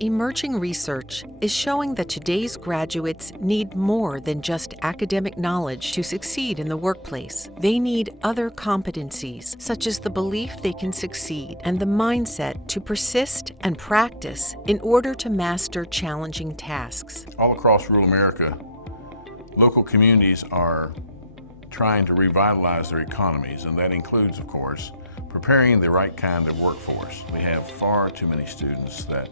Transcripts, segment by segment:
Emerging research is showing that today's graduates need more than just academic knowledge to succeed in the workplace. They need other competencies, such as the belief they can succeed and the mindset to persist and practice in order to master challenging tasks. All across rural America, local communities are trying to revitalize their economies, and that includes, of course, preparing the right kind of workforce. We have far too many students that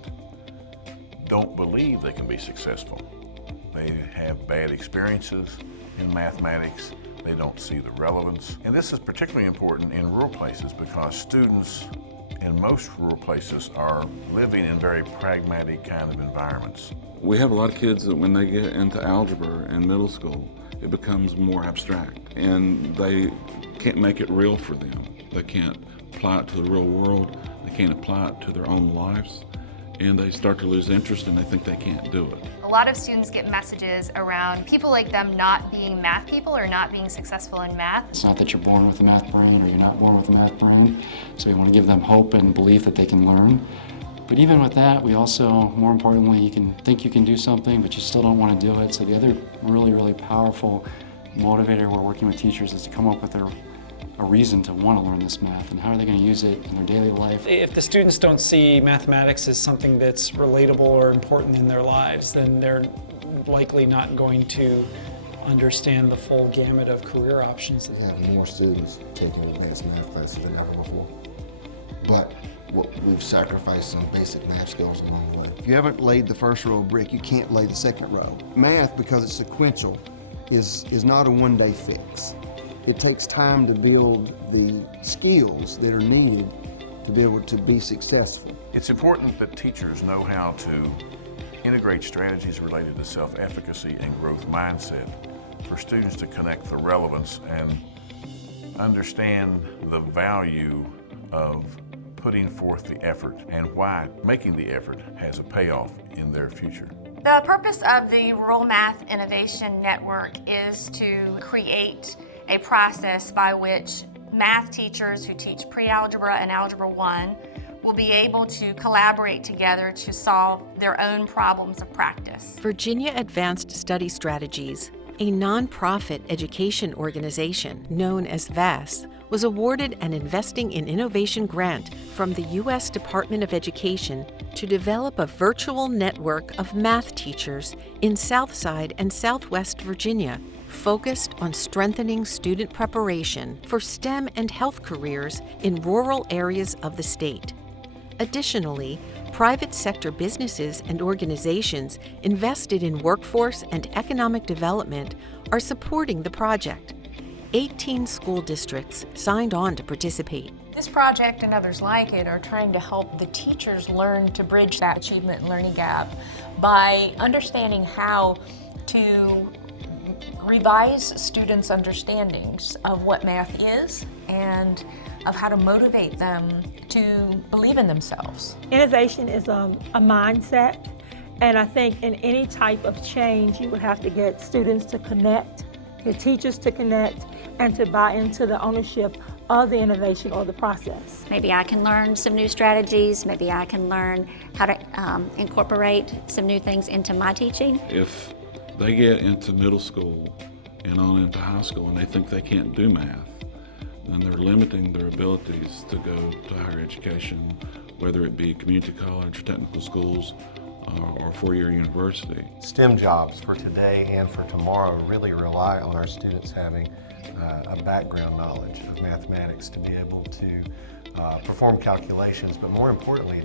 don't believe they can be successful. They have bad experiences in mathematics. They don't see the relevance. And this is particularly important in rural places because students in most rural places are living in very pragmatic kind of environments. We have a lot of kids that when they get into algebra in middle school, it becomes more abstract and they can't make it real for them. They can't apply it to the real world. They can't apply it to their own lives. And they start to lose interest and they think they can't do it. A lot of students get messages around people like them not being math people or not being successful in math. It's not that you're born with a math brain or you're not born with a math brain, so we want to give them hope and belief that they can learn. But even with that, we also, more importantly, you can think you can do something, but you still don't want to do it. So the other really powerful motivator we're working with teachers is to come up with a reason to want to learn this math and how are they going to use it in their daily life. If the students don't see mathematics as something that's relatable or important in their lives, then they're likely not going to understand the full gamut of career options. We have more students taking advanced math classes than ever before, but we've sacrificed some basic math skills along the way. If you haven't laid the first row of brick, you can't lay the second row. Math, because it's sequential, is not a one-day fix. It takes time to build the skills that are needed to be able to be successful. It's important that teachers know how to integrate strategies related to self-efficacy and growth mindset for students to connect the relevance and understand the value of putting forth the effort and why making the effort has a payoff in their future. The purpose of the Rural Math Innovation Network is to create a process by which math teachers who teach pre-algebra and Algebra 1 will be able to collaborate together to solve their own problems of practice. Virginia Advanced Study Strategies, a nonprofit education organization known as VAS, was awarded an Investing in Innovation grant from the U.S. Department of Education to develop a virtual network of math teachers in Southside and Southwest Virginia, focused on strengthening student preparation for STEM and health careers in rural areas of the state. Additionally, private sector businesses and organizations invested in workforce and economic development are supporting the project. 18 school districts signed on to participate. This project and others like it are trying to help the teachers learn to bridge that achievement and learning gap by understanding how to revise students' understandings of what math is and of how to motivate them to believe in themselves. Innovation is a mindset, and I think in any type of change you would have to get students to connect, get teachers to connect, and to buy into the ownership of the innovation or the process. Maybe I can learn some new strategies, maybe I can learn how to incorporate some new things into my teaching. If they get into middle school and on into high school and they think they can't do math, then they're limiting their abilities to go to higher education, whether it be community college, technical schools, or four-year university. STEM jobs for today and for tomorrow really rely on our students having a background knowledge of mathematics to be able to perform calculations, but more importantly,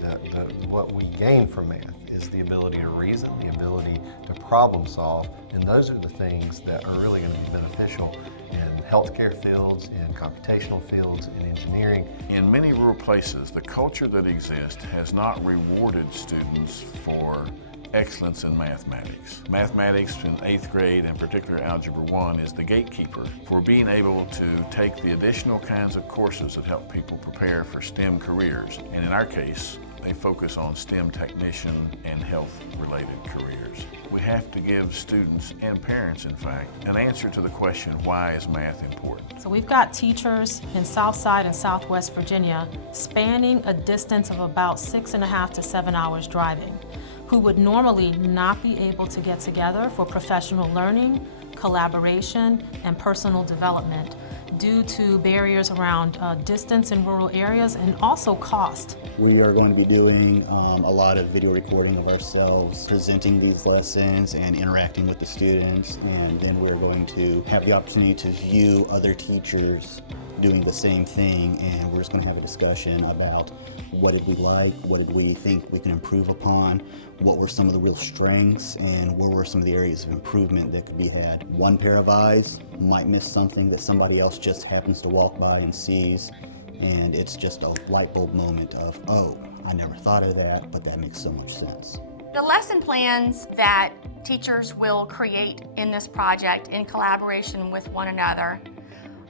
what we gain from math is the ability to reason, the ability to problem solve, and those are the things that are really going to be beneficial in healthcare fields, in computational fields, in engineering. In many rural places, the culture that exists has not rewarded students for excellence in mathematics. Mathematics in 8th grade, and particularly Algebra 1, is the gatekeeper for being able to take the additional kinds of courses that help people prepare for STEM careers. And in our case, they focus on STEM technician and health-related careers. We have to give students, and parents in fact, an answer to the question, why is math important? So we've got teachers in Southside and Southwest Virginia spanning a distance of about 6.5 to 7 hours driving. who would normally not be able to get together for professional learning, collaboration, and personal development due to barriers around distance in rural areas and also cost. We are going to be doing a lot of video recording of ourselves, presenting these lessons and interacting with the students, and then we're going to have the opportunity to view other teachers doing the same thing, and we're just going to have a discussion about what did we like, what did we think we can improve upon, what were some of the real strengths, and where were some of the areas of improvement that could be had. One pair of eyes might miss something that somebody else just happens to walk by and sees, and it's just a light bulb moment of, oh, I never thought of that, but that makes so much sense. The lesson plans that teachers will create in this project in collaboration with one another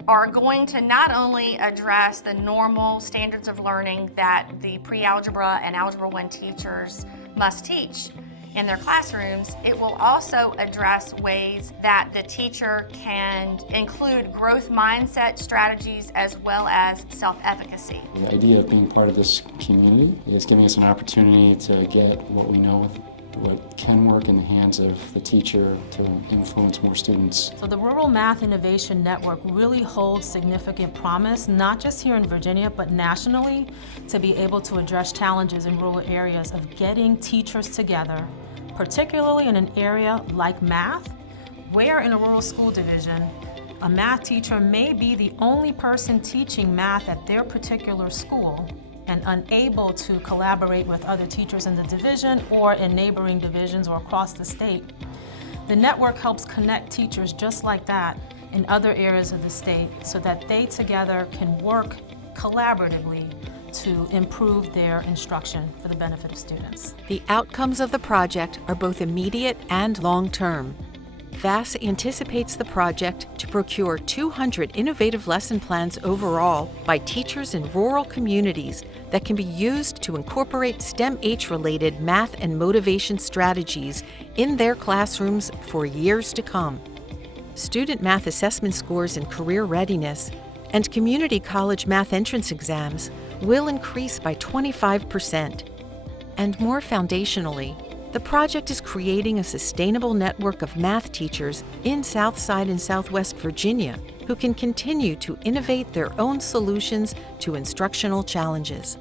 are going to not only address the normal standards of learning that the pre-algebra and Algebra 1 teachers must teach in their classrooms, it will also address ways that the teacher can include growth mindset strategies as well as self-efficacy. The idea of being part of this community is giving us an opportunity to get what we know with what can work in the hands of the teacher to influence more students. So the Rural Math Innovation Network really holds significant promise, not just here in Virginia, but nationally, to be able to address challenges in rural areas of getting teachers together, particularly in an area like math, where in a rural school division, a math teacher may be the only person teaching math at their particular school and unable to collaborate with other teachers in the division or in neighboring divisions or across the state. The network helps connect teachers just like that in other areas of the state so that they together can work collaboratively to improve their instruction for the benefit of students. The outcomes of the project are both immediate and long-term. VASS anticipates the project to procure 200 innovative lesson plans overall by teachers in rural communities that can be used to incorporate STEM-H-related math and motivation strategies in their classrooms for years to come. Student math assessment scores in career readiness and community college math entrance exams will increase by 25%. And more foundationally, the project is creating a sustainable network of math teachers in Southside and Southwest Virginia who can continue to innovate their own solutions to instructional challenges.